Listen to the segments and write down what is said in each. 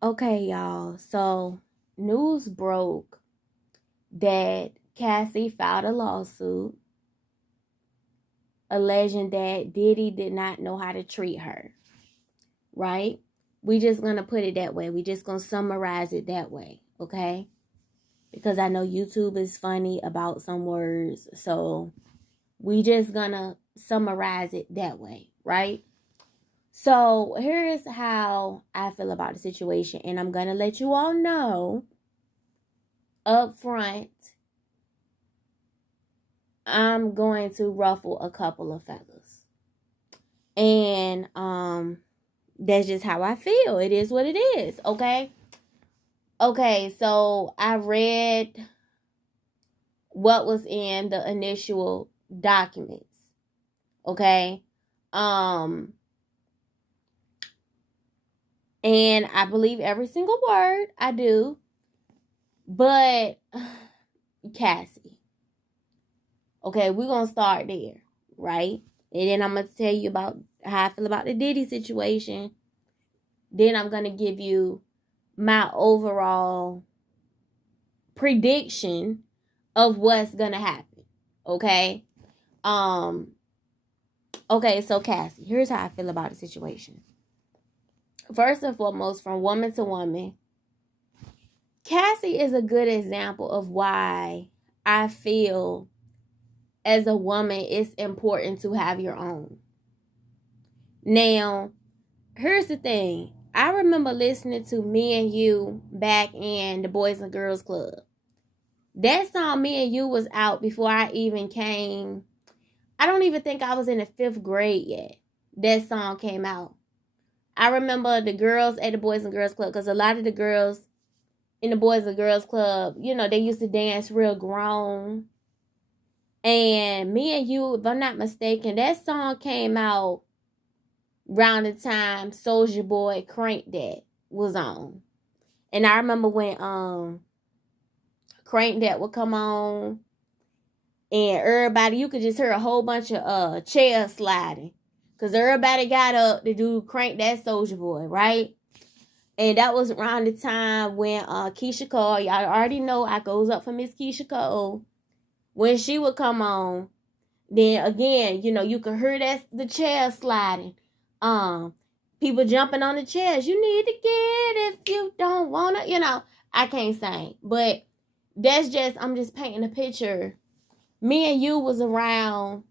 Okay, y'all. So, news broke that Cassie filed a lawsuit alleging that Diddy did not know how to treat her, right? We just gonna put it that way. We just gonna summarize it that way, okay? Because I know YouTube is funny about some words, so we just gonna summarize it that way, right? So here's how I feel about the situation, and I'm gonna let you all know up front. I'm going to ruffle a couple of feathers, and that's just how I feel. It is what it is, okay? Okay, so I read what was in the initial documents, okay? Um, and I believe every single word. I do. But Cassie. Okay, we're gonna start there, right? And then I'm gonna tell you about how I feel about the Diddy situation. Then I'm gonna give you my overall prediction of what's gonna happen. Okay. Um. Okay, so Cassie, here's how I feel about the situation. First and foremost, from woman to woman, Cassie is a good example of why I feel as a woman it's important to have your own. Now, here's the thing. I remember listening to Me and You back in the Boys and Girls Club. That song Me and You was out before I even came. I don't even think I was in the 5th grade yet. That song came out. I remember the girls at the Boys and Girls Club, because a lot of the girls in the Boys and Girls Club, you know, they used to dance real grown. And Me and You, if I'm not mistaken, that song came out around the time Soulja Boy Crank That was on. And I remember when Crank That would come on, and everybody, you could just hear a whole bunch of chairs sliding, because everybody got up to do Crank That Soulja Boy, right? And that was around the time when Keisha Cole, y'all already know I goes up for Miss Keisha Cole. When she would come on, then again, you know, you could hear that the chairs sliding. People jumping on the chairs. You need to get if you don't wanna, you know. I can't sing, but that's just, I'm just painting a picture. Me and You was around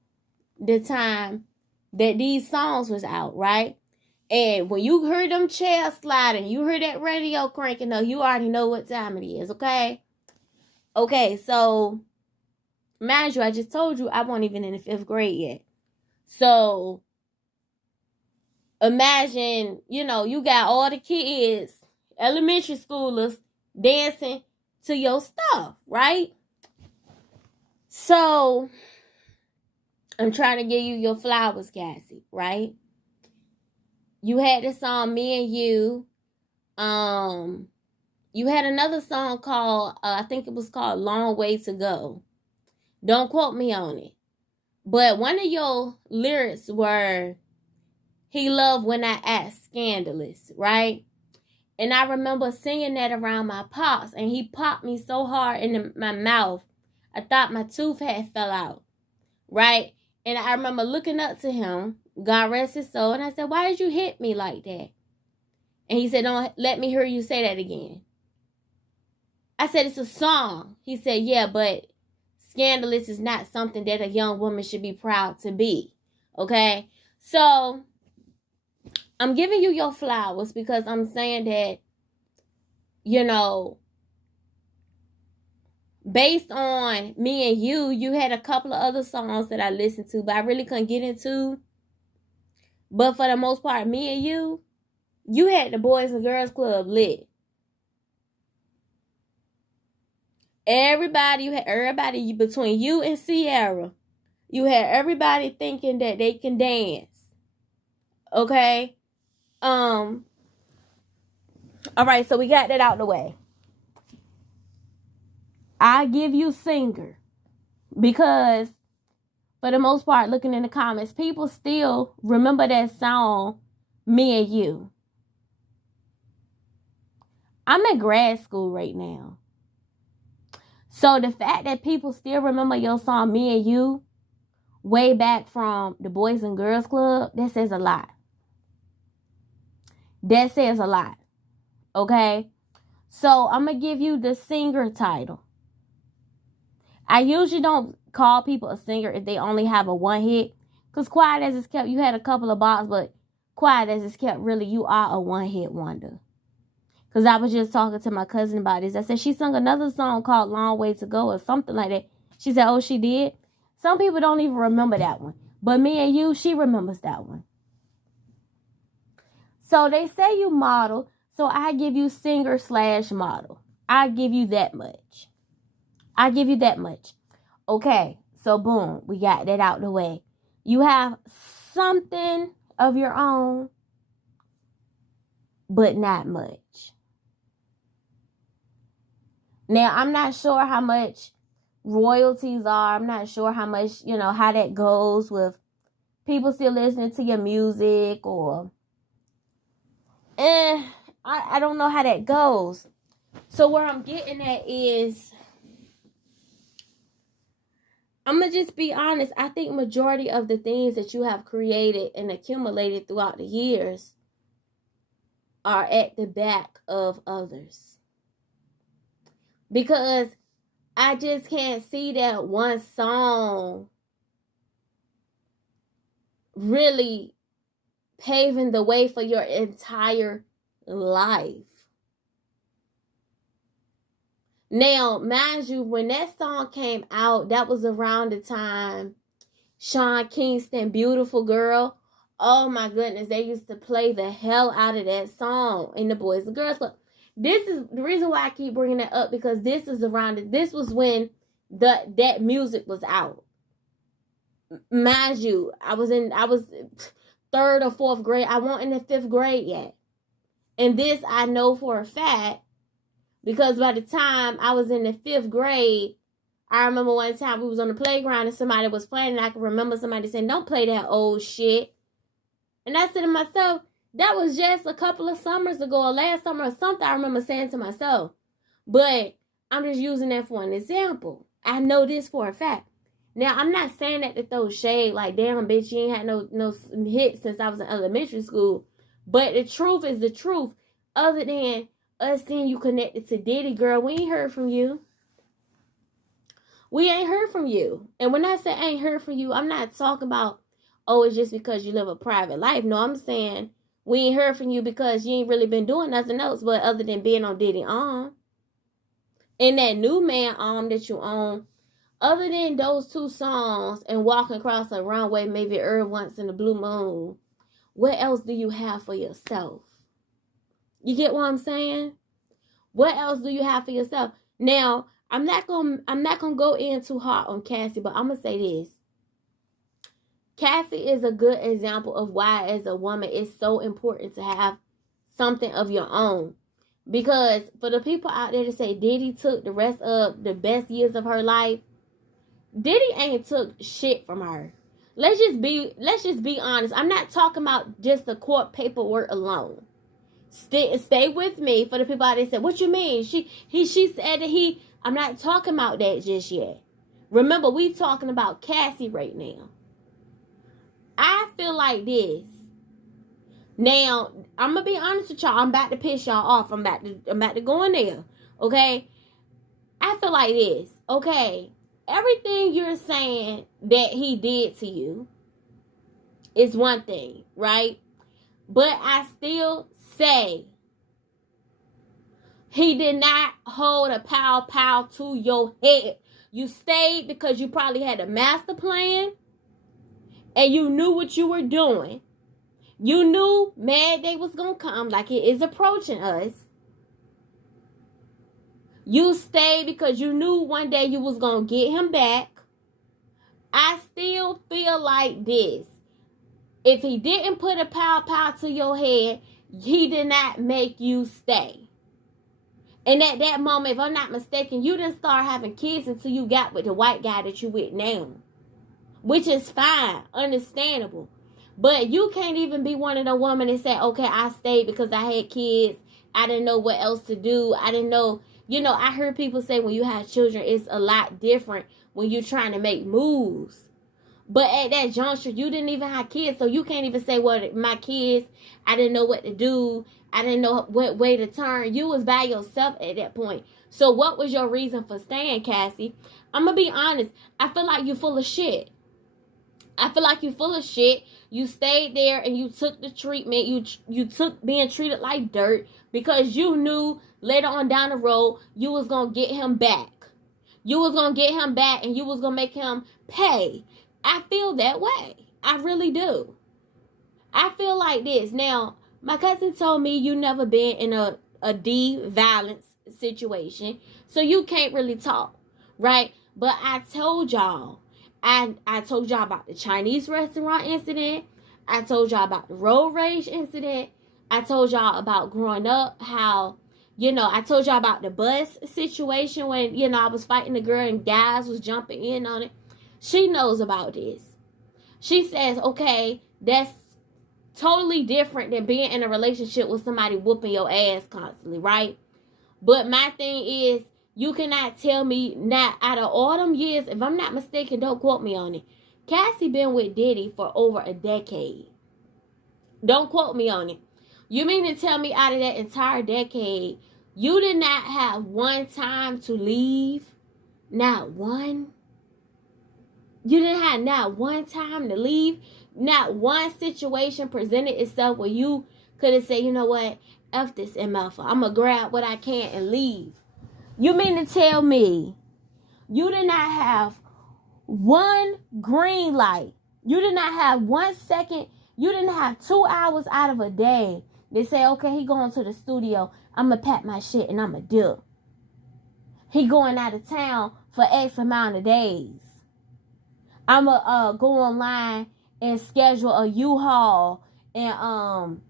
the time that these songs was out, right? And when you heard them chairs sliding, you heard that radio cranking up, you already know what time it is, okay? Okay, so mind you, I just told you I wasn't even in the 5th grade yet. So imagine, you know, you got all the kids, elementary schoolers, dancing to your stuff, right? So I'm trying to give you your flowers, Cassie, right? You had the song Me and You. You had another song called, I think it was called Long Way to Go. Don't quote me on it. But one of your lyrics were, he loved when I act scandalous, right? And I remember singing that around my pops, and he popped me so hard in my mouth, I thought my tooth had fell out, right? And I remember looking up to him, God rest his soul, and I said, why did you hit me like that? And he said, don't let me hear you say that again. I said, it's a song. He said, yeah, but scandalous is not something that a young woman should be proud to be, okay? So I'm giving you your flowers because I'm saying that, you know, based on Me and You, you had a couple of other songs that I listened to, but I really couldn't get into. But for the most part, Me and You had the Boys and Girls Club lit. Everybody, you had everybody between you and Sierra. You had everybody thinking that they can dance. Okay? All right, so we got that out the way. I give you singer because for the most part, looking in the comments, people still remember that song, Me and You. I'm in grad school right now. So the fact that people still remember your song, Me and You, way back from the Boys and Girls Club, that says a lot. That says a lot. Okay? So I'm going to give you the singer title. I usually don't call people a singer if they only have a one hit. Because Quiet As It's Kept, you had a couple of bops, but Quiet As It's Kept, really, you are a one hit wonder. Because I was just talking to my cousin about this. I said, she sung another song called Long Way to Go or something like that. She said, oh, she did? Some people don't even remember that one. But Me and You, she remembers that one. So they say you model. So I give you singer/model. I give you that much. I give you that much. Okay. So boom. We got that out the way. You have something of your own, but not much. Now, I'm not sure how much royalties are. I'm not sure how much, how that goes with people still listening to your music or... I don't know how that goes. So where I'm getting at is... I'm going to just be honest. I think majority of the things that you have created and accumulated throughout the years are at the back of others. Because I just can't see that one song really paving the way for your entire life. Now, mind you, when that song came out, that was around the time Sean Kingston, Beautiful Girl. Oh my goodness, they used to play the hell out of that song in the Boys and Girls Club. This is the reason why I keep bringing that up, because this was when that music was out. Mind you, I was 3rd or 4th grade. I wasn't in the 5th grade yet. And this I know for a fact, because by the time I was in the 5th grade, I remember one time we was on the playground and somebody was playing, and I can remember somebody saying, don't play that old shit. And I said to myself, that was just a couple of summers ago or last summer or something I remember saying to myself. But I'm just using that for an example. I know this for a fact. Now, I'm not saying that to throw shade like, damn, bitch, you ain't had no hits since I was in elementary school. But the truth is the truth. Other than us seeing you connected to Diddy, girl, we ain't heard from you. We ain't heard from you. And when I say I ain't heard from you, I'm not talking about, oh, it's just because you live a private life. No, I'm saying we ain't heard from you because you ain't really been doing nothing else but other than being on Diddy arm. And that new man arm that you own, other than those 2 songs and walking across a runway maybe once in the blue moon, what else do you have for yourself? You get what I'm saying? What else do you have for yourself? Now, I'm not gonna go in too hard on Cassie, but I'm gonna say this. Cassie is a good example of why, as a woman, it's so important to have something of your own. Because for the people out there to say Diddy took the rest of the best years of her life, Diddy ain't took shit from her. Let's just be honest. I'm not talking about just the court paperwork alone. Stay with me. For the people out there say, what you mean? She said that I'm not talking about that just yet. Remember, we talking about Cassie right now. I feel like this. Now, I'm gonna be honest with y'all. I'm about to piss y'all off. I'm about to go in there. Okay? I feel like this. Okay. Everything you're saying that he did to you is one thing, right? But I still say he did not hold a pow to your head. You stayed because you probably had a master plan and you knew what you were doing. You knew Mad Day was going to come, like it is approaching us. You stayed because you knew one day you was going to get him back. I still feel like this. If he didn't put a pow to your head, he did not make you stay. And at that moment, if I'm not mistaken, you didn't start having kids until you got with the white guy that you with now. Which is fine, understandable. But you can't even be one of the women that say, okay, I stayed because I had kids. I didn't know what else to do. I didn't know, I heard people say when you have children, it's a lot different when you're trying to make moves. But at that juncture, you didn't even have kids, so you can't even say, well, my kids, I didn't know what to do. I didn't know what way to turn. You was by yourself at that point. So what was your reason for staying, Cassie? I'm going to be honest. I feel like you're full of shit. I feel like you're full of shit. You stayed there and you took the treatment. You took being treated like dirt because you knew later on down the road you was going to get him back. You was going to get him back and you was going to make him pay. I feel that way. I really do. I feel like this. Now, my cousin told me you never been in a de-violence situation, so you can't really talk, right? But I told y'all. I told y'all about the Chinese restaurant incident. I told y'all about the road rage incident. I told y'all about growing up, how, I told y'all about the bus situation when, I was fighting the girl and guys was jumping in on it. She knows about this. She says, okay, that's totally different than being in a relationship with somebody whooping your ass constantly, right? But my thing is, you cannot tell me not out of all them years, if I'm not mistaken, don't quote me on it. Cassie been with Diddy for over a decade. Don't quote me on it. You mean to tell me out of that entire decade, you did not have one time to leave? Not one? You didn't have not one time to leave? Not one situation presented itself where you could have said, you know what? F this MF. I'm going to grab what I can and leave. You mean to tell me you did not have one green light? You did not have 1 second. You didn't have 2 hours out of a day. They say, okay, he going to the studio. I'm going to pack my shit and I'm going to dip. He going out of town for X amount of days. I'm going to go online and schedule a U-Haul and,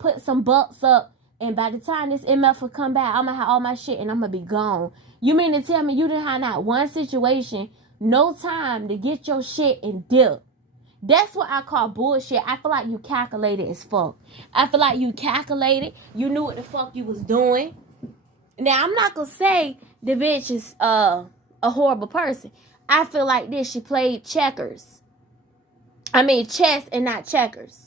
put some bucks up. And by the time this MF will come back, I'm going to have all my shit and I'm going to be gone. You mean to tell me you didn't have not one situation, no time to get your shit and dip? That's what I call bullshit. I feel like you calculated as fuck. I feel like you calculated. You knew what the fuck you was doing. Now, I'm not going to say the bitch is a horrible person. I feel like this. She played checkers. I mean, chess and not checkers.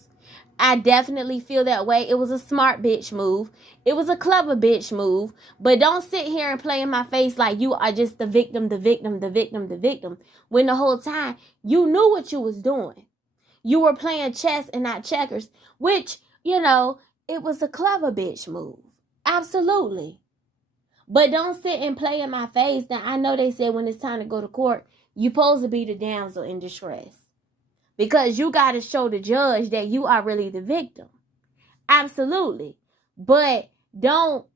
I definitely feel that way. It was a smart bitch move. It was a clever bitch move. But don't sit here and play in my face like you are just the victim, the victim, the victim, the victim. When the whole time you knew what you was doing. You were playing chess and not checkers. Which, it was a clever bitch move. Absolutely. But don't sit and play in my face. Now, I know they said when it's time to go to court, you're supposed to be the damsel in distress. Because you got to show the judge that you are really the victim. Absolutely. But don't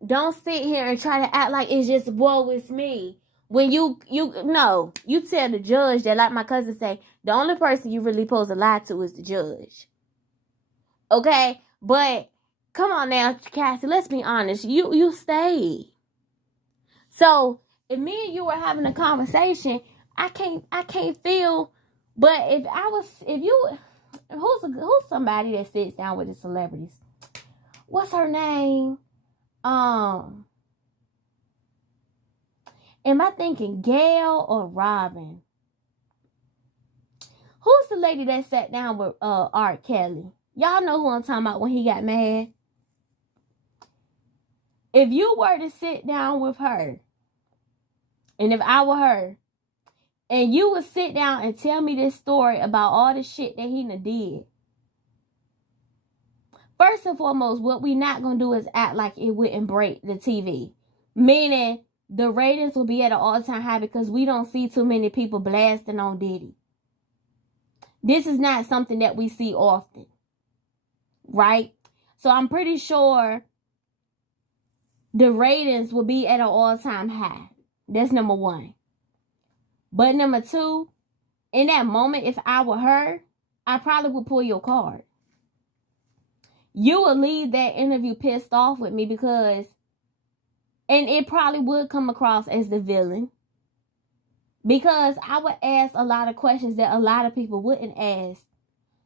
sit here and try to act like it's just, woe is me. When you tell the judge that, like my cousin say, the only person you really supposed to lie to is the judge. Okay? But come on now, Cassie, let's be honest. You stayed. So if me and you were having a conversation, I can't feel. But who's somebody that sits down with the celebrities? What's her name? Am I thinking Gail or Robin? Who's the lady that sat down with R. Kelly? Y'all know who I'm talking about when he got mad. If you were to sit down with her, and if I were her, and you would sit down and tell me this story about all the shit that he did. First and foremost, what we not going to do is act like it wouldn't break the TV. Meaning, the ratings will be at an all-time high because we don't see too many people blasting on Diddy. This is not something that we see often. Right? So I'm pretty sure the ratings will be at an all-time high. That's number one. But number two, in that moment, if I were her, I probably would pull your card. You would leave that interview pissed off with me because, and it probably would come across as the villain. Because I would ask a lot of questions that a lot of people wouldn't ask.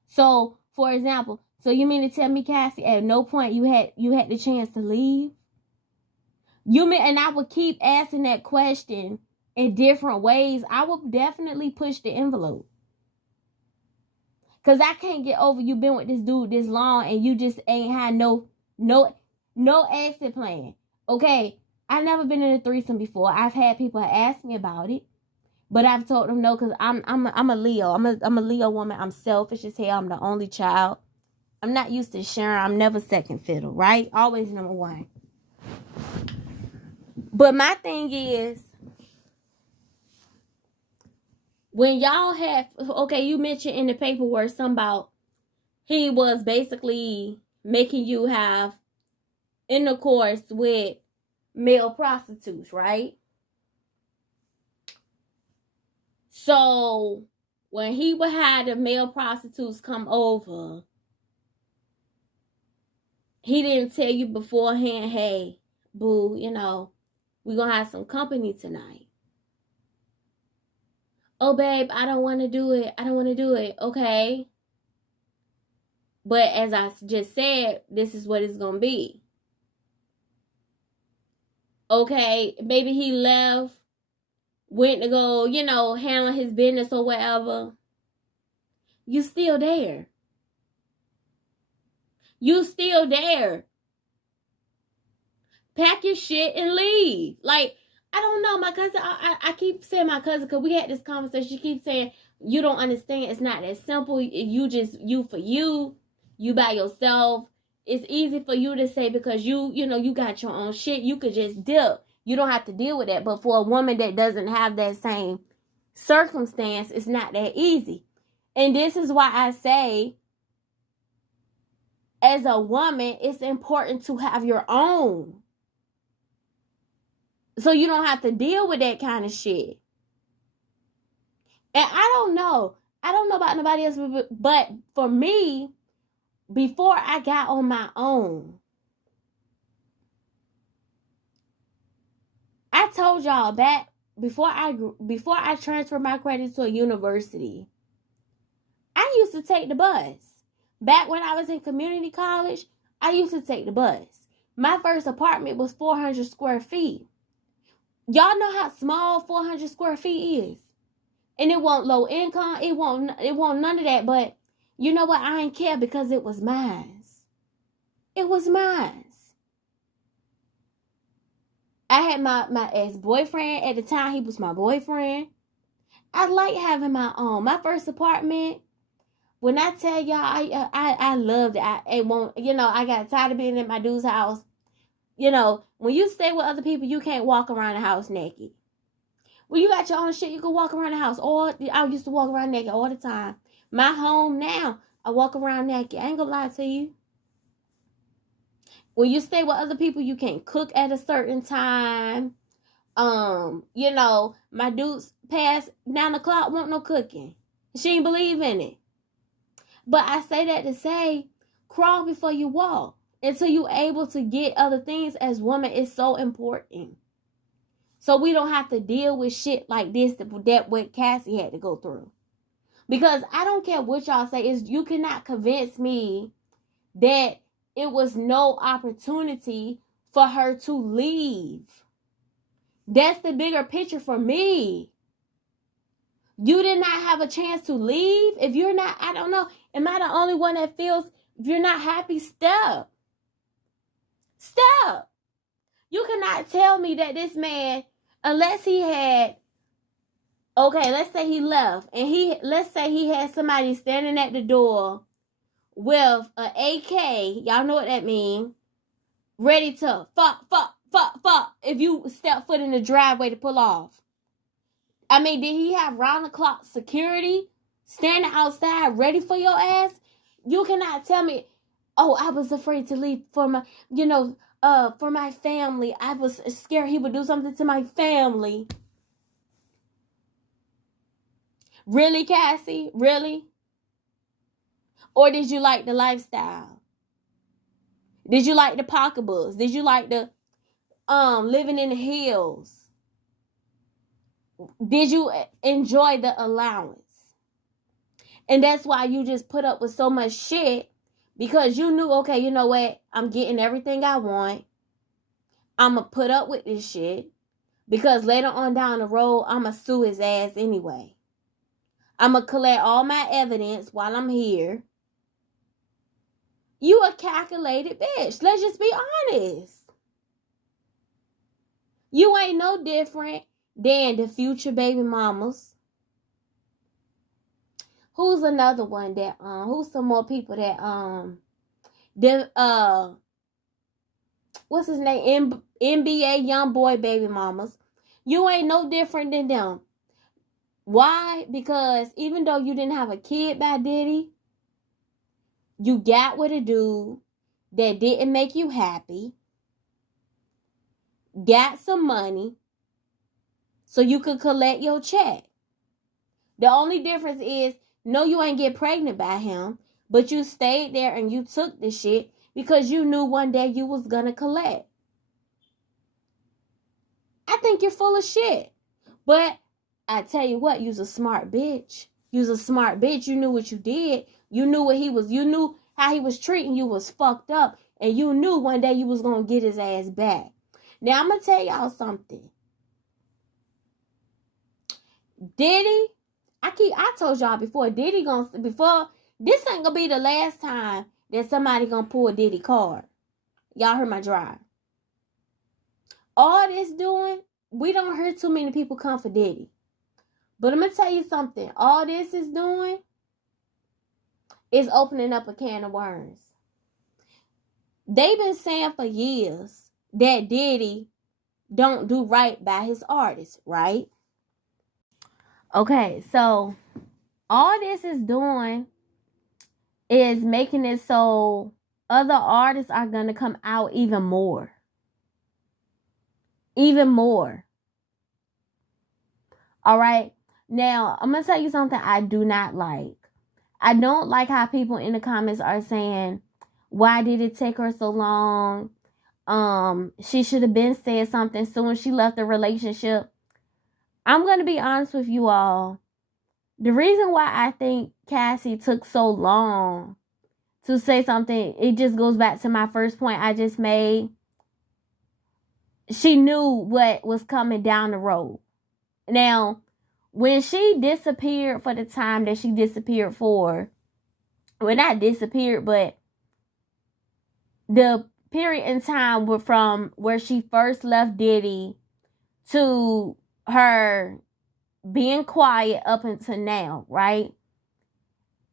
So, for example, So you mean to tell me, Cassie, at no point you had the chance to leave? You mean, and I would keep asking that question in different ways. I would definitely push the envelope. Cause I can't get over you been with this dude this long and you just ain't had no exit plan. Okay, I've never been in a threesome before. I've had people ask me about it, but I've told them no because I'm a Leo. I'm a Leo woman. I'm selfish as hell. I'm the only child. I'm not used to sharing. I'm never second fiddle, right? Always number one. But my thing is, when y'all have, okay, you mentioned in the paperwork something about he was basically making you have intercourse with male prostitutes, right? So when he would have the male prostitutes come over, he didn't tell you beforehand, hey, boo, you know, we're going to have some company tonight. Oh, babe, I don't want to do it. I don't want to do it. Okay. But as I just said, this is what it's going to be. Okay. Maybe he left, went to go, you know, handle his business or whatever. You still there. You still there. Pack your shit and leave. Like, I don't know. My cousin, I keep saying my cousin, because we had this conversation. She keeps saying, you don't understand. It's not that simple. You for you by yourself. It's easy for you to say because you know, you got your own shit. You could just dip. You don't have to deal with that. But for a woman that doesn't have that same circumstance, it's not that easy. And this is why I say, as a woman, it's important to have your own. So you don't have to deal with that kind of shit. And I don't know about nobody else, but for me, before I got on my own, I told y'all back before I transferred my credits to a university, I used to take the bus. Back when I was in community college, I used to take the bus. My first apartment was 400 square feet. Y'all know how small 400 square feet is. And it won't low income. It won't none of that. But you know what? I ain't care because it was mine. It was mine. I had my ex-boyfriend at the time. He was my boyfriend. I like having my own. My first apartment, when I tell y'all, I loved it. I got tired of being in my dude's house. You know, when you stay with other people, you can't walk around the house naked. When you got your own shit, you can walk around the house. I used to walk around naked all the time. My home now, I walk around naked. I ain't gonna lie to you. When you stay with other people, you can't cook at a certain time. You know, my dude's past 9 o'clock, want no cooking. She ain't believe in it. But I say that to say, crawl before you walk. Until you're able to get other things as women is so important. So we don't have to deal with shit like this that what Cassie had to go through. Because I don't care what y'all say, is you cannot convince me that it was no opportunity for her to leave. That's the bigger picture for me. You did not have a chance to leave. If you're not, I don't know, am I the only one that feels if you're not happy, step. Step. You cannot tell me that this man, unless he had, okay, let's say he left, and let's say he had somebody standing at the door with an AK, y'all know what that means, ready to fuck, if you step foot in the driveway to pull off. I mean, did he have round-the-clock security standing outside ready for your ass? You cannot tell me, oh, I was afraid to leave for my, for my family. I was scared he would do something to my family. Really, Cassie? Really? Or did you like the lifestyle? Did you like the pocketbooks? Did you like the living in the hills? Did you enjoy the allowance? And that's why you just put up with so much shit, Because you knew, okay, you know what? I'm getting everything I want. I'm going to put up with this shit. Because later on down the road, I'm going to sue his ass anyway. I'm going to collect all my evidence while I'm here. You a calculated bitch. Let's just be honest. You ain't no different than the future baby mamas. Who's another one that who's some more people that what's his name? NBA young boy baby mamas. You ain't no different than them. Why? Because even though you didn't have a kid by Diddy, you got with a dude that didn't make you happy, got some money, so you could collect your check. The only difference is, no, you ain't get pregnant by him, but you stayed there and you took the shit because you knew one day you was gonna collect. I think you're full of shit. But I tell you what, you's a smart bitch. You's a smart bitch. You knew what you did. You knew what he was. You knew how he was treating you was fucked up. And you knew one day you was gonna get his ass back. Now I'm gonna tell y'all something. Diddy, I told y'all before, this ain't gonna be the last time that somebody gonna pull a Diddy card. Y'all heard my drive. All this doing, we don't hear too many people come for Diddy. But I'm gonna tell you something. All this is doing is opening up a can of worms. They've been saying for years that Diddy don't do right by his artists, right? Okay, so all this is doing is making it so other artists are going to come out even more. Even more. All right. Now, I'm going to tell you something I do not like. I don't like how people in the comments are saying, why did it take her so long? She should have been said something soon as she left the relationship. I'm going to be honest with you all. The reason why I think Cassie took so long to say something, it just goes back to my first point I just made. She knew what was coming down the road. Now, when she disappeared for the time that she disappeared for, well, not disappeared, but the period in time from where she first left Diddy to her being quiet up until now, right?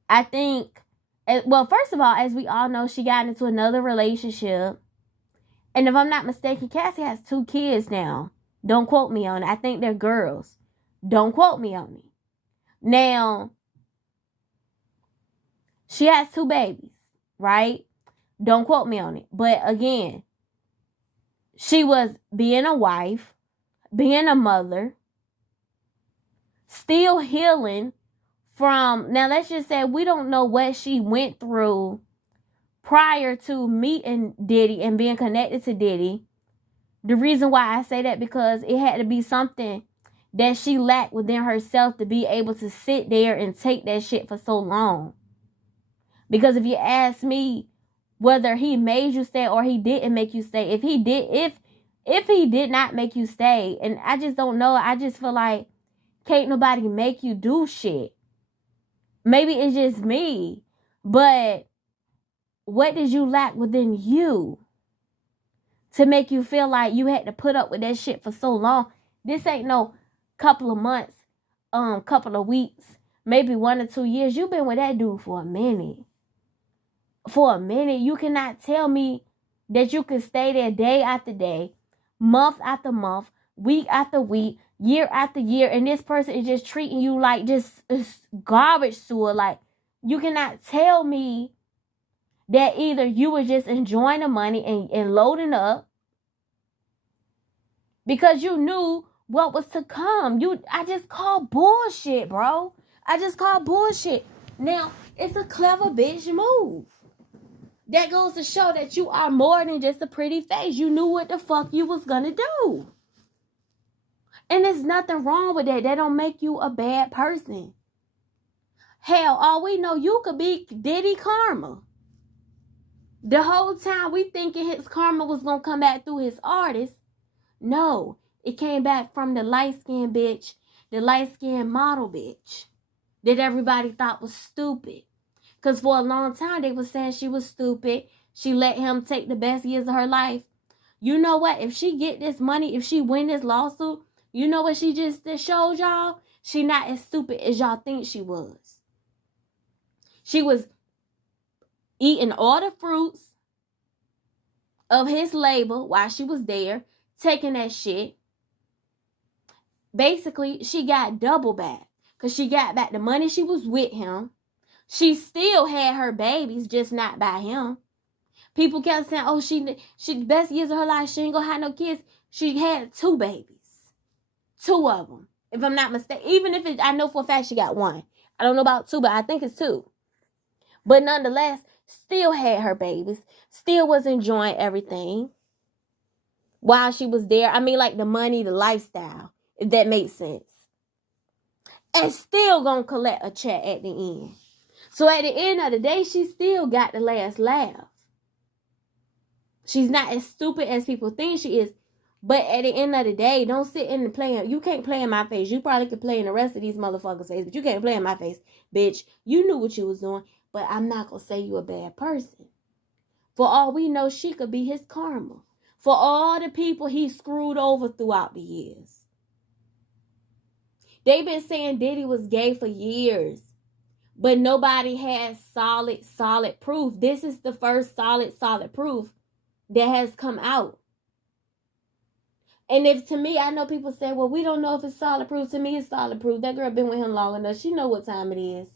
I think, well, first of all, as we all know, she got into another relationship. And if I'm not mistaken, Cassie has 2 kids now. Don't quote me on it. I think they're girls. Don't quote me on it. Now, she has 2 babies, right? Don't quote me on it. But again, she was being a wife, being a mother, still healing from, now let's just say we don't know what she went through prior to meeting Diddy and being connected to Diddy. The reason why I say that, because it had to be something that she lacked within herself to be able to sit there and take that shit for so long. Because if you ask me whether he made you stay or he didn't make you stay, if he did not make you stay, and I just don't know, I just feel like can't nobody make you do shit. Maybe it's just me, but what did you lack within you to make you feel like you had to put up with that shit for so long? This ain't no couple of months, couple of weeks, maybe 1 or 2 years. You've been with that dude for a minute. For a minute. You cannot tell me that you can stay there day after day, month after month, week after week, year after year, and this person is just treating you like just garbage sewer. Like, you cannot tell me that either you were just enjoying the money and loading up because you knew what was to come. I just call bullshit, bro. I just call bullshit. Now, it's a clever bitch move. That goes to show that you are more than just a pretty face. You knew what the fuck you was gonna do. And there's nothing wrong with that. That don't make you a bad person. Hell, all we know, you could be Diddy Karma. The whole time we thinking his karma was gonna come back through his artist. No, it came back from the light-skinned bitch, the light-skinned model bitch that everybody thought was stupid. Because for a long time they were saying she was stupid. She let him take the best years of her life. You know what? If she get this money, if she win this lawsuit, you know what she just showed y'all? She not as stupid as y'all think she was. She was eating all the fruits of his labor while she was there, taking that shit. Basically, she got double back. Because she got back the money she was with him. She still had her babies, just not by him. People kept saying, oh, she the best years of her life, she ain't gonna have no kids. She had 2 babies. 2 of them. If I'm not mistaken. Even if I know for a fact she got 1. I don't know about 2, but I think it's 2. But nonetheless, still had her babies. Still was enjoying everything while she was there. I mean, like the money, the lifestyle, if that makes sense. And still gonna collect a check at the end. So at the end of the day, she still got the last laugh. She's not as stupid as people think she is. But at the end of the day, don't sit in and play. You can't play in my face. You probably could play in the rest of these motherfuckers' face, but you can't play in my face, bitch. You knew what you was doing, but I'm not gonna say you a bad person. For all we know, she could be his karma. For all the people he screwed over throughout the years. They've been saying Diddy was gay for years, but nobody has solid proof. This is the first solid proof that has come out. And if to me, I know people say, well, we don't know if it's solid proof. To me, it's solid proof. That girl been with him long enough. She know what time it is.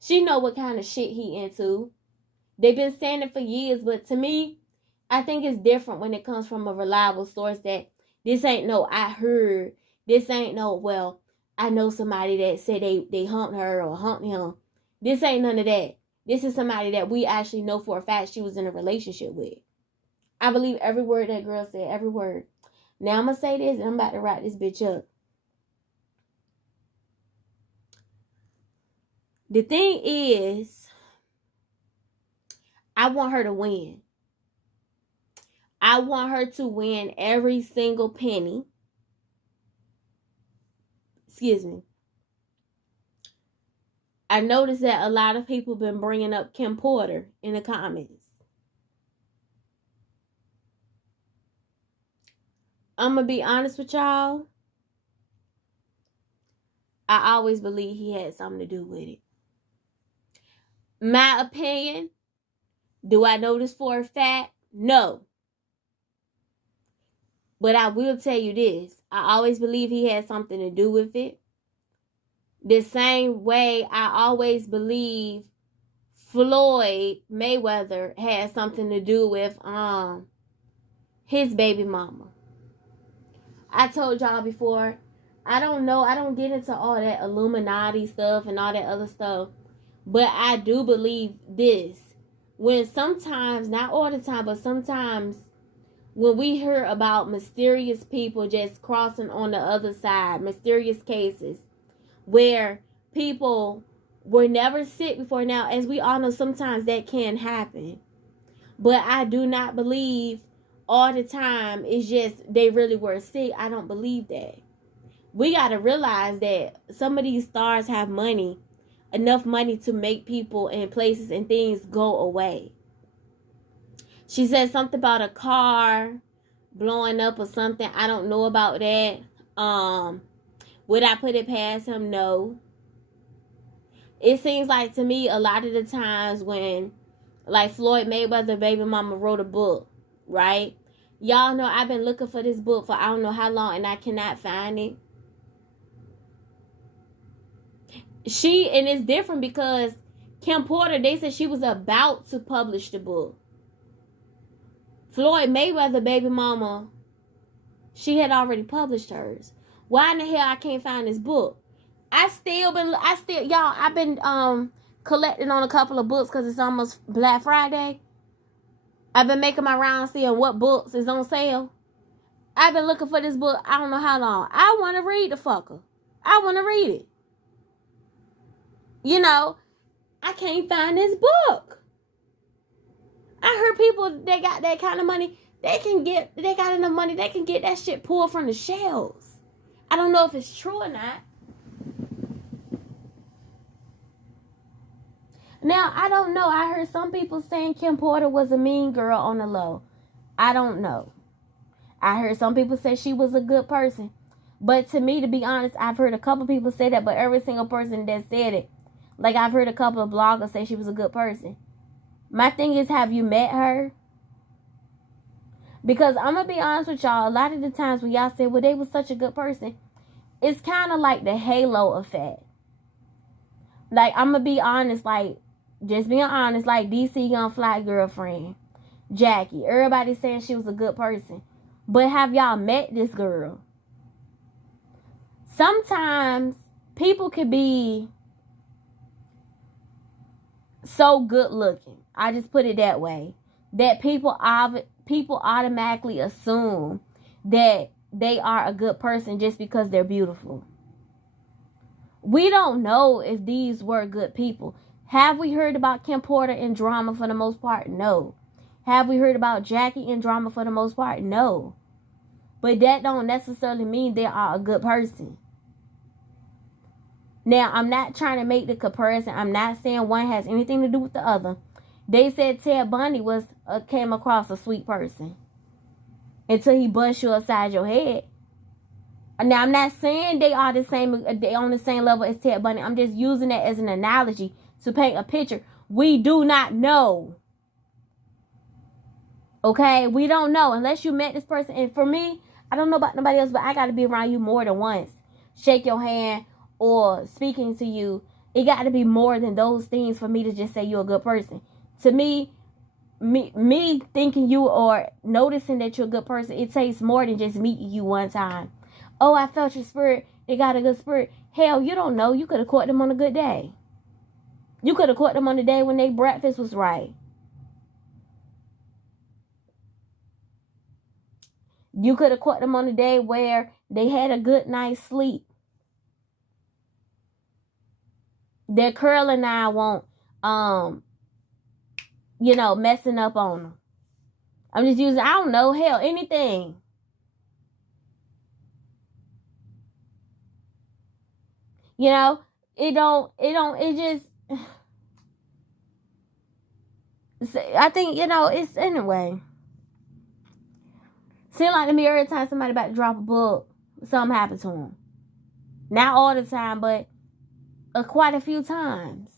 She know what kind of shit he into. They've been saying it for years, but to me, I think it's different when it comes from a reliable source that this ain't no I heard. This ain't no, well, I know somebody that said they humped her or humped him. This ain't none of that. This is somebody that we actually know for a fact she was in a relationship with. I believe every word that girl said, every word. Now I'm going to say this and I'm about to wrap this bitch up. The thing is, I want her to win. I want her to win every single penny. Excuse me. I noticed that a lot of people been bringing up Kim Porter in the comments. I'm going to be honest with y'all. I always believe he had something to do with it. My opinion, do I know this for a fact? No. But I will tell you this. I always believe he had something to do with it. The same way I always believe Floyd Mayweather had something to do with his baby mama. I told y'all before, I don't know. I don't get into all that Illuminati stuff and all that other stuff. But I do believe this. When sometimes, not all the time, but sometimes when we hear about mysterious people just crossing on the other side, mysterious cases where people were never sick before. Now, as we all know, sometimes that can happen. But I do not believe all the time it's just they really were sick. I don't believe that. We got to realize that some of these stars have money, enough money to make people and places and things go away. She said something about a car blowing up or something. I don't know about that. Would I put it past him? No. It seems like to me a lot of the times when like Floyd Mayweather baby mama wrote a book, right? Y'all know I've been looking for this book for I don't know how long and I cannot find it. And it's different because Kim Porter, they said she was about to publish the book. Floyd Mayweather baby mama, she had already published hers. Why in the hell I can't find this book? I've been collecting on a couple of books because it's almost Black Friday. I've been making my rounds seeing what books is on sale. I've been looking for this book I don't know how long. I want to read the fucker. I want to read it. You know, I can't find this book. I heard people that got that kind of money, they got enough money, they can get that shit pulled from the shelves. I don't know if it's true or not. Now, I don't know. I heard some people saying Kim Porter was a mean girl on the low. I don't know. I heard some people say she was a good person. But to me, to be honest, I've heard a couple people say that, but every single person that said it, like I've heard a couple of bloggers say she was a good person. My thing is, have you met her? Because I'm going to be honest with y'all, a lot of the times when y'all say, well, they was such a good person, it's kind of like the halo effect. Like, I'm going to be honest, like, just being honest, like DC Young Fly girlfriend, Jackie. Everybody's saying she was a good person. But have y'all met this girl? Sometimes people could be so good looking. I just put it that way. That people automatically assume that they are a good person just because they're beautiful. We don't know if these were good people. Have we heard about Kim Porter in drama for the most part? No. Have we heard about Jackie in drama for the most part? No. But that don't necessarily mean they are a good person. Now, I'm not trying to make the comparison. I'm not saying one has anything to do with the other. They said Ted Bundy came across a sweet person until he bust you upside your head. Now, I'm not saying they are the same. They on the same level as Ted Bundy. I'm just using that as an analogy to paint a picture. We do not know. Okay, we don't know unless you met this person. And for me, I don't know about nobody else, but I got to be around you more than once. Shake your hand or speaking to you. It got to be more than those things for me to just say you're a good person. To me thinking you or noticing that you're a good person, it takes more than just meeting you one time. Oh, I felt your spirit. They got a good spirit. Hell, you don't know. You could have caught them on a good day. You could have caught them on the day when their breakfast was right. You could have caught them on the day where they had a good night's sleep. Their curling eye won't, messing up on them. I'm just using, I don't know, hell, anything. It just, I think, it's anyway. Seems like to me every time somebody about to drop a book, something happened to them. Not all the time, but quite a few times.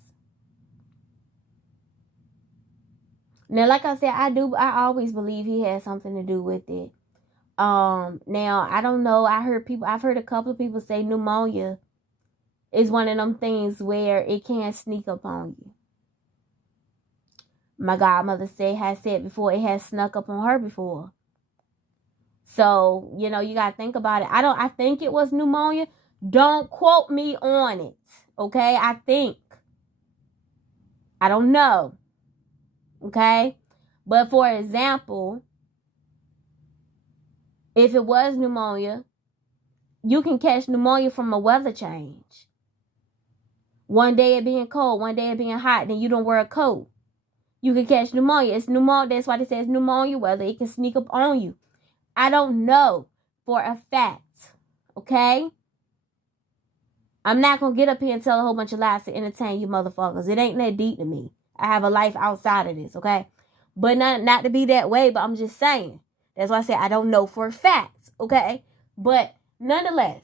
Now, like I said, I always believe he had something to do with it. Now, I don't know. I've heard a couple of people say pneumonia is one of them things where it can sneak up on you. My godmother has said before, it has snuck up on her before. So, you got to think about it. I think it was pneumonia. Don't quote me on it. Okay? I think. I don't know. Okay? But for example, if it was pneumonia, you can catch pneumonia from a weather change. One day it being cold, one day it being hot, then you don't wear a coat. You can catch pneumonia. It's pneumonia. That's why they say it's pneumonia weather. It can sneak up on you. I don't know for a fact. Okay? I'm not going to get up here and tell a whole bunch of lies to entertain you motherfuckers. It ain't that deep to me. I have a life outside of this, okay? But not to be that way, but I'm just saying. That's why I say I don't know for a fact, okay? But nonetheless,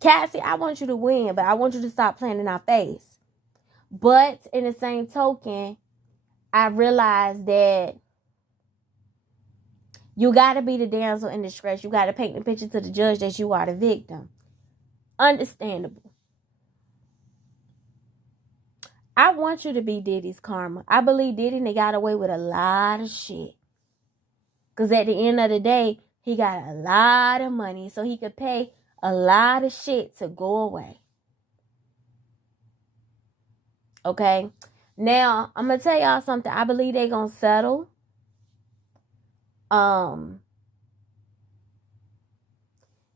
Cassie, I want you to win, but I want you to stop playing in our face. But in the same token, I realized that you got to be the damsel in distress. You got to paint the picture to the judge that you are the victim. Understandable. I want you to be Diddy's karma. I believe Diddy and they got away with a lot of shit. Because at the end of the day, he got a lot of money. So he could pay a lot of shit to go away. Okay? Now, I'm going to tell y'all something. I believe they going to settle.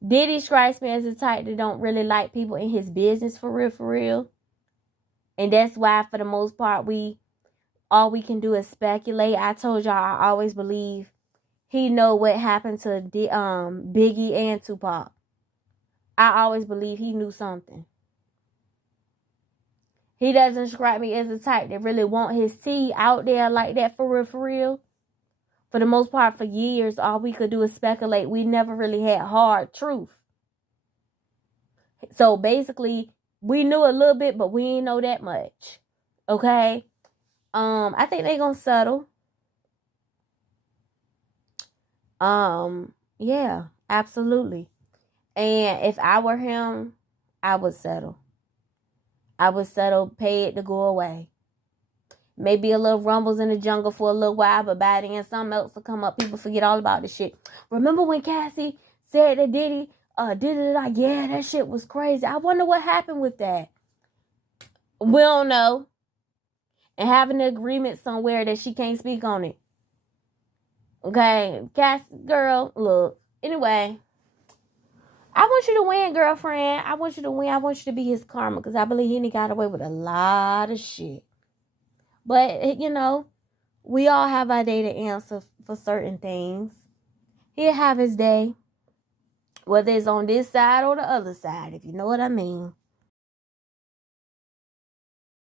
Diddy strikes me as the type that don't really like people in his business for real. And that's why, for the most part, all we can do is speculate. I told y'all I always believe he know what happened to Biggie and Tupac. I always believe he knew something. He doesn't strike me as the type that really want his tea out there like that for real, for real. For the most part, for years, all we could do is speculate. We never really had hard truth. So basically, we knew a little bit, but we didn't know that much. Okay? I think they're gonna settle. Yeah, absolutely. And if I were him, I would settle. I would settle, pay it to go away. Maybe a little rumbles in the jungle for a little while, but by then something else will come up. People forget all about the shit. Remember when Cassie said that Diddy did it? Like, yeah, that shit was crazy. I wonder what happened with that. We don't know. And having an agreement somewhere that she can't speak on it. Okay, Cassie, girl, look. Anyway, I want you to win, girlfriend. I want you to win. I want you to be his karma, because I believe he got away with a lot of shit. But, you know, we all have our day to answer for certain things. He'll have his day, whether it's on this side or the other side, if you know what I mean.